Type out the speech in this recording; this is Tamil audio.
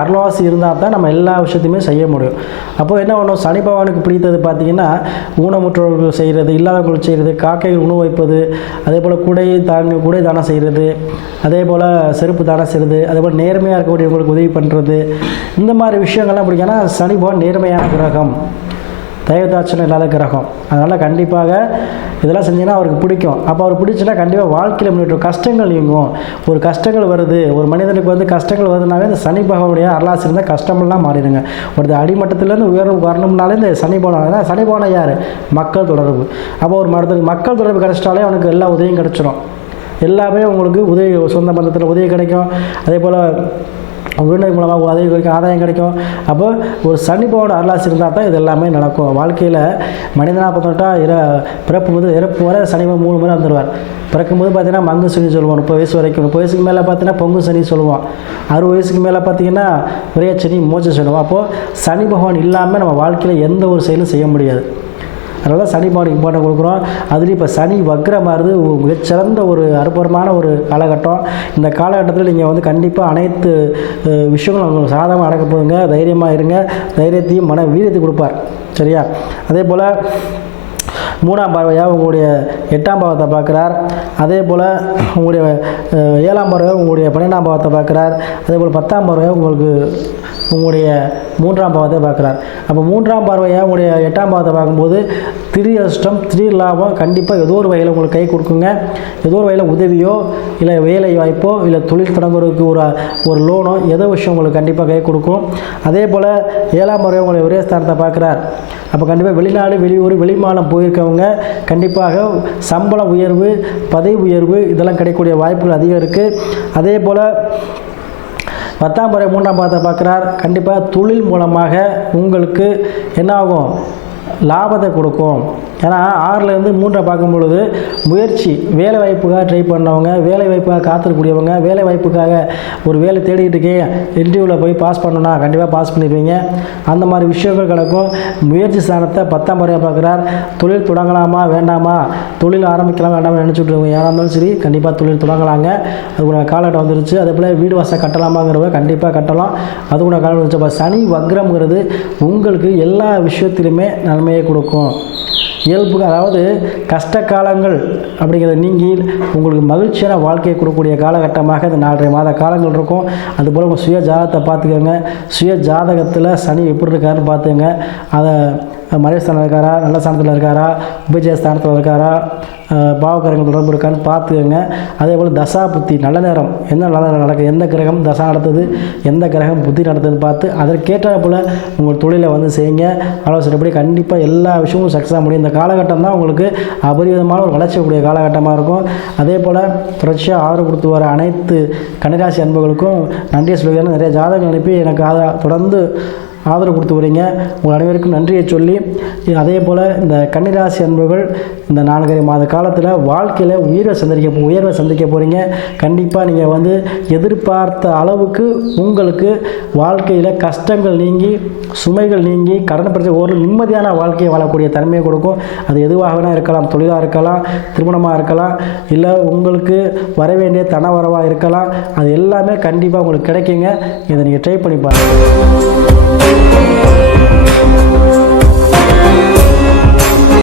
அருள்வாசி இருந்தால் தான் நம்ம எல்லா விஷயத்தையுமே செய்ய முடியும். அப்போது என்ன பண்ணும்? சனி பகவானுக்கு பிடித்தது பார்த்தீங்கன்னா ஊனமுற்றவர்கள் செய்கிறது இல்லாதவர்கள் செய்கிறது காக்கைகள் உணவு வைப்பது அதே போல் குடை தாங்க குடை தானம் செய்கிறது அதே போல் செருப்பு தானம் செய்கிறது அதே போல் நேர்மையாக இருக்கக்கூடியவங்களுக்கு உதவி பண்ணுறது இந்த மாதிரி விஷயங்கள்லாம் பிடிக்கும். ஏன்னா சனி பகவான் நேர்மையான கிரகம். தயவுதாட்சணம் இல்லாத கிரகம். அதனால் கண்டிப்பாக இதெல்லாம் செஞ்சீங்கன்னா அவருக்கு பிடிக்கும். அப்போ அவர் பிடிச்சுன்னா கண்டிப்பாக வாழ்க்கையில் முன்னேற்றம் கஷ்டங்கள் நீங்கும். ஒரு கஷ்டங்கள் வருது ஒரு மனிதனுக்கு வந்து கஷ்டங்கள் வருதுனாவே இந்த சனி பகவனுடைய அருளாசி இருந்தால் கஷ்டமெல்லாம் மாறிடுங்க. ஒரு அடிமட்டத்திலேருந்து உயர்வு வரணும்னாலே இந்த சனி பகவான் சனி பகவான் யார்? மக்கள் தொடர்பு. அப்போ ஒரு மரத்துக்கு மக்கள் தொடர்பு கிடச்சிட்டாலே அவனுக்கு எல்லா உதவியும் கிடைச்சிடும் எல்லாமே உங்களுக்கு உதவி சொந்த பந்தத்தில் உதவி கிடைக்கும். அதே போல் உறவினர் மூலமாக உதவி கிடைக்கும் ஆதாயம் கிடைக்கும். அப்போ ஒரு சனி அருளாசி இருந்தால் தான் இது எல்லாமே நடக்கும். வாழ்க்கையில் மனிதனாக பார்த்தோட்டா இற பிறப்பு போது இறப்பு வரை சனிப்போ மூணு முறை வந்துடுவார் பிறக்கும்போது பார்த்தீங்கன்னா மங்கு சனி சொல்லுவோம். முப்பது வயசு வரைக்கும். முப்பது வயசுக்கு மேலே பார்த்தீங்கன்னா பொங்கு சனி சொல்லுவோம். அறுபது வயசுக்கு மேலே பார்த்தீங்கன்னா விரைய சனி மோச்ச சொல்லுவோம். அப்போது சனி பகவான் இல்லாமல் நம்ம வாழ்க்கையில் எந்த ஒரு செயலும் செய்ய முடியாது. அதனால் சனி பகவான் இம்பார்ட்டன் கொடுக்குறோம். அதுலேயும் இப்போ சனி வக்ரமாகிறது மிகச்சிறந்த ஒரு அற்புதமான ஒரு காலகட்டம். இந்த காலகட்டத்தில் நீங்கள் வந்து கண்டிப்பாக அனைத்து விஷயங்களும் உங்களுக்கு சாதகமாக நடக்க போகுங்க தைரியமாக இருங்க. தைரியத்தையும் மன வீரியத்தை கொடுப்பார். சரியா? அதே போல் மூணாம் பார்வையாக உங்களுடைய எட்டாம் பாவத்தை பார்க்குறார். அதே போல் உங்களுடைய ஏழாம் பார்வையாக உங்களுடைய பன்னெண்டாம் பாவத்தை பார்க்குறார். அதே போல் பத்தாம் பார்வையாக உங்களுக்கு உங்களுடைய மூன்றாம் பாவத்தை பார்க்குறார். அப்போ மூன்றாம் பார்வையாக உங்களுடைய எட்டாம் பாவத்தை பார்க்கும்போது திரு அஷ்டம் திரு லாபம் கண்டிப்பாக ஏதோ ஒரு வகையில் உங்களுக்கு கை கொடுக்குங்க. ஏதோ ஒரு வகையில் உதவியோ இல்லை வேலை வாய்ப்போ இல்லை தொழில் தொடங்குறதுக்கு ஒரு ஒரு லோனோ ஏதோ விஷயம் உங்களுக்கு கண்டிப்பாக கை கொடுக்கும். அதே போல் ஏழாம் முறை உங்களை ஒரே ஸ்தானத்தை பார்க்குறார். அப்போ கண்டிப்பாக வெளிநாடு வெளியூர் வெளிமாநிலம் போயிருக்கவங்க கண்டிப்பாக சம்பள உயர்வு பதவி உயர்வு இதெல்லாம் கிடைக்கக்கூடிய வாய்ப்புகள் அதிகம் இருக்குது அதே போல் பத்தாம் முறை மூன்றாம் பாதத்தை பார்க்குறார். கண்டிப்பாக தொழில் மூலமாக உங்களுக்கு என்ன ஆகும் லாபத்தை கொடுக்கும். ஏன்னா ஆறுலேருந்து மூன்றை பார்க்கும் பொழுது முயற்சி வேலை வாய்ப்புக்காக ட்ரை பண்ணவங்க வேலை வாய்ப்புக்காக காத்திருக்கக்கூடியவங்க வேலை வாய்ப்புக்காக ஒரு வேலை தேடிக்கிட்டு இருக்கேன் இன்டர்வியூவில் போய் பாஸ் பண்ணணும்னா கண்டிப்பாக பாஸ் பண்ணிடுவீங்க. அந்த மாதிரி விஷயங்கள் கிடக்கும். முயற்சி ஸ்தானத்தை பத்தாம் முறையாக பார்க்குறார். தொழில் தொடங்கலாமா வேண்டாமா? தொழில் ஆரம்பிக்கலாம் வேண்டாமா நினச்சிட்டு இருக்கவங்க யாராக இருந்தாலும் சரி கண்டிப்பாக தொழில் தொடங்கலாங்க. அதுக்குள்ள காலகட்டம் வந்துருச்சு. அதே போல் வீடு வாசல் கட்டலாமாங்கிறவங்க கண்டிப்பாக கட்டலாம். அதுக்குள்ள காலம் வந்துருச்சு. அப்போ சனி வக்ரம்ங்கிறது உங்களுக்கு எல்லா விஷயத்திலுமே நன்மையை கொடுக்கும். இயல்பு அதாவது கஷ்ட காலங்கள் அப்படிங்கிறத நீங்கி உங்களுக்கு மகிழ்ச்சியான வாழ்க்கையை கொடுக்கக்கூடிய காலகட்டமாக இந்த நாலரை மாத காலங்கள் இருக்கும். அதுபோல் உங்கள் சுய ஜாதகத்தை பார்த்துக்கோங்க. சுய ஜாதகத்தில் சனி எப்படி இருக்காருன்னு பார்த்துங்க அதை மறைஸ்தானம் இருக்காரா? நல்ல ஸ்தானத்தில் இருக்காரா? உபஜய ஸ்தானத்தில் இருக்காரா? பாவகரங்கள் தொடர்பு இருக்கான்னு பார்த்துக்கோங்க. அதே போல் தசா புத்தி நல்ல நேரம். என்ன நல்ல நேரம் நடக்குது எந்த கிரகம் தசா நடத்துது? எந்த கிரகம் புத்தி நடத்துதுன்னு பார்த்து அதற்கேற்ற போல் உங்கள் தொழிலை வந்து செய்யுங்க. ஆலோசனைப்படி கண்டிப்பாக எல்லா விஷயமும் சக்ஸஸாக முடியும். இந்த காலகட்டம் தான் உங்களுக்கு அபரிவிதமான ஒரு வளர்ச்சிக்கூடிய காலகட்டமாக இருக்கும். அதே போல் தொடர்ச்சியாக ஆதரவு கொடுத்து வர அனைத்து கன்னிராசி அன்புகளுக்கும் நன்றியை சொல்கிறேன் நிறைய ஜாதகம் அனுப்பி எனக்கு தொடர்ந்து ஆதரவு கொடுத்து வரீங்க. உங்கள் அனைவருக்கும் நன்றியை சொல்லி அதே போல் இந்த கன்னிராசி அன்பர்கள் இந்த நான்கரை மாத காலத்தில் வாழ்க்கையில் உயர்வை சந்திக்க உயர்வை சந்திக்க போகிறீங்க கண்டிப்பாக நீங்கள் வந்து எதிர்பார்த்த அளவுக்கு உங்களுக்கு வாழ்க்கையில் கஷ்டங்கள் நீங்கி சுமைகள் நீங்கி கடன் பிரச்சனை ஒரு நிம்மதியான வாழ்க்கையை வாழக்கூடிய தன்மையை கொடுக்கும். அது எதுவாக வேணால் இருக்கலாம் தொழிலாக இருக்கலாம் திருமணமாக இருக்கலாம் இல்லை உங்களுக்கு வர வேண்டிய தன உறவாக இருக்கலாம். அது எல்லாமே கண்டிப்பாக உங்களுக்கு கிடைக்குங்க. இதை நீங்கள் ட்ரை பண்ணி பாருங்கள் Oh, oh,